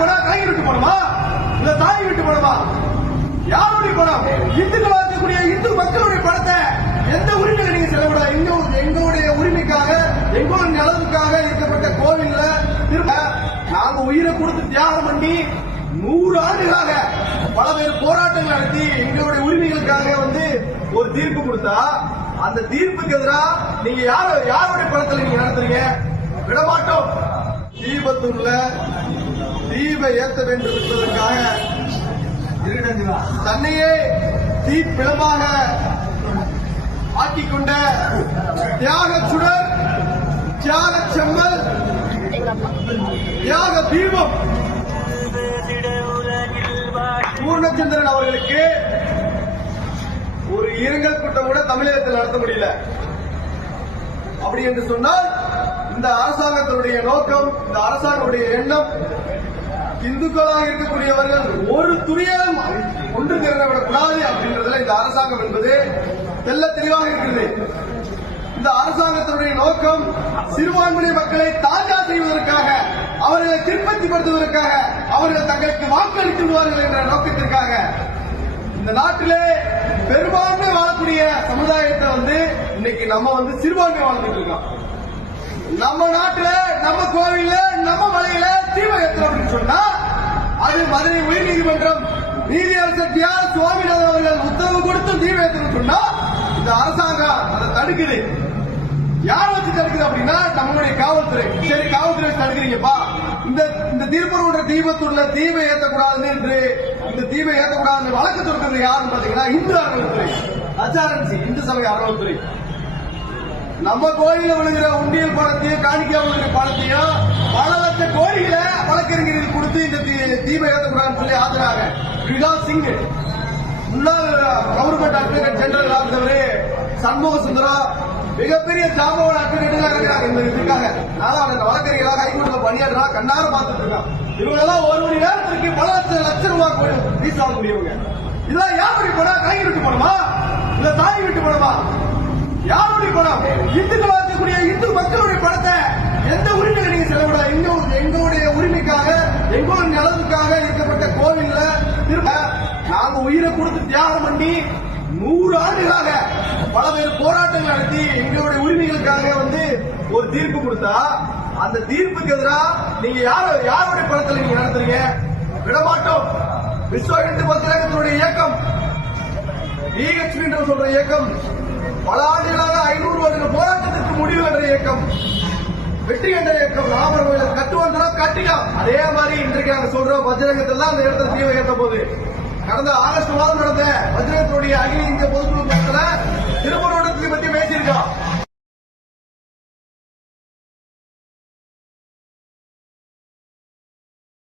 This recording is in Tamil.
போனா கலைஞர் விட்டு போனோமா இல்ல தாய் விட்டு போனோமா? யாருடைய பணம்? இந்துக்களா இருக்கக்கூடிய இந்து மக்களுடைய பணத்தை எந்த உரிமையில நீங்க செலவிட? எங்களுடைய உரிமைக்காக எங்களுடைய நலனுக்காக இருக்கப்பட்ட கோவில்ல நாங்க உயிரை கொடுத்து தியாகம் பண்ணி 100 ஆண்டுகளாக பலவேறு போராட்டங்கள் நடத்தி எங்களுடைய உரிமைகளுக்காக ஒரு தீர்ப்பு கொடுத்தா அந்த தீர்ப்புக்கு எதிராக நீங்க யாருடைய பணத்தில் நீங்க நடத்துறீங்க? விடமாட்டோம். தீபத்தூர்ல தீப ஏற்ற வேண்டும் என்பதற்காக தன்னையே தீப்பிழமாக ஆக்கிக் கொண்ட தியாக சுடர், தியாக செம்மல், தியாக தீபம் பூர்ணச்சந்திரன் அவர்களுக்கு ஒரு இரங்கல் கூட்டம் கூட தமிழகத்தில் நடத்த முடியல. அப்படி என்று சொன்னால் இந்த அரசாங்கத்தினுடைய நோக்கம், இந்த அரசாங்கத்துடைய எண்ணம் இந்துக்களாக இருக்கக்கூடியவர்கள் ஒரு துணியாலும் ஒன்று திரண்டவிடக்கூடாது அப்படின்றதுல இந்த அரசாங்கம் என்பது தெல்ல தெளிவாக இருக்கிறது. இந்த அரசாங்கத்தினுடைய நோக்கம் சிறுபான்மை மக்களை தாஜா செய்வதற்காக, அவர்களை திருப்திப்படுத்துவதற்காக, அவர்கள் தங்களுக்கு வாக்களித்து விடுவார்கள் என்ற நோக்கத்திற்காக இந்த நாட்டிலே பெரும்பான்மை வாழக்கூடிய சமுதாயத்தை இன்னைக்கு நம்ம சிறுபான்மை வாழ்ந்துட்டு இருக்கோம். நம்ம நாட்டுல, நம்ம கோவில்ல, நம்ம மலையில தீபம் ஏற்றோம் அப்படின்னு சொன்னா அது மதுரை உயர்நீதிமன்றம் நீதியரசர் டி ஆர் சுவாமிநாதன் அவர்கள் உத்தரவு கொடுத்து தீபம் ஏற்றணும் சொன்னா இந்த அரசாங்கம் அதை தடுக்குது. யார் வச்சு தடுக்குது அப்படின்னா நம்மளுடைய காவல்துறை. சரி, காவல்துறை தடுக்கிறீங்கப்பா, இந்த திருப்பூர் தீபத்தூர்ல தீபம் ஏற்றக்கூடாதுன்னு என்று இந்த தீபம் ஏற்றக்கூடாதுன்னு வழக்கு தொடுக்கிறது யாருன்னு பாத்தீங்கன்னா இந்து அறநிலைத்துறை, HRNC, இந்து சமய அறநிலைத்துறை. நம்ம கோயில விழுகிற உண்டியல் பணத்தையும் காணிக்கா விழுகிற பணத்தையும் பல லட்சம் கோடிகளை வழக்கறிஞர்கள் கொடுத்து இந்த தீபம் ஏற்றக்கூடாதுன்னு சொல்லி ஆஜராக விகாஸ் சிங், முன்னாள் government advocate general officer Shanmuga Sundaram, மிகப்பெரிய ஜாம்பவன் அட்வொகேட் இருக்கிறாங்க. இதுக்காக நான் அந்த வழக்கறிஞர்களாக ஹைகோர்ட்ல பணியாடுறா கண்ணார பார்த்துட்டு இருக்கான். இவங்கெல்லாம் ஒரு மணி நேரத்திற்கு பல லட்சம் ரூபாய் ஃபீஸ் ஆக முடியுங்க. இதெல்லாம் யாருடைய பணம்? கலைஞர் விட்டு போனோமா இல்ல தாய் விட்டு போனோமா? யாருடைய பணம்? இந்துக்களா இருக்கக்கூடிய இந்து மக்களுடைய பணத்தை எந்த உரிமையில நீங்க செலவிட? எங்களுடைய உரிமைக்காக எங்களுடைய நலனுக்காக இருக்கப்பட்ட கோவில்ல நாங்க உயிரை கொடுத்து தியாகம் பண்ணி 100 ஆண்டுகளாக பலவேறு போராட்டங்கள் நடத்தி எங்களுடைய உரிமைகளுக்காக ஒரு தீர்ப்பு கொடுத்தா அந்த தீர்ப்புக்கு எதிராக நீங்க யாருடைய பணத்தில் நீங்க நடத்துறீங்க? விடமாட்டோம். விஸ்வ இந்து பத்திரகத்தினுடைய இயக்கம், EHP என்று சொல்ற இயக்கம் பல ஆண்டுகளாக 500 வருட போராட்டத்திற்கு முடிவு என்ற இயக்கம், வெற்றி என்ற இயக்கம். ராமர் கோயில கட்டுவந்தா கட்டிக்கலாம். அதே மாதிரி இன்றைக்கு நாங்க சொல்றோம் பஜ்ரங்கத்தில் அந்த இடத்துல தீவை ஏற்ற போது கடந்த ஆகஸ்ட் மாதம் நடந்த பஜ்ரங்கத்தினுடைய அகில இந்திய பொதுக்குழு கூட்டத்தில்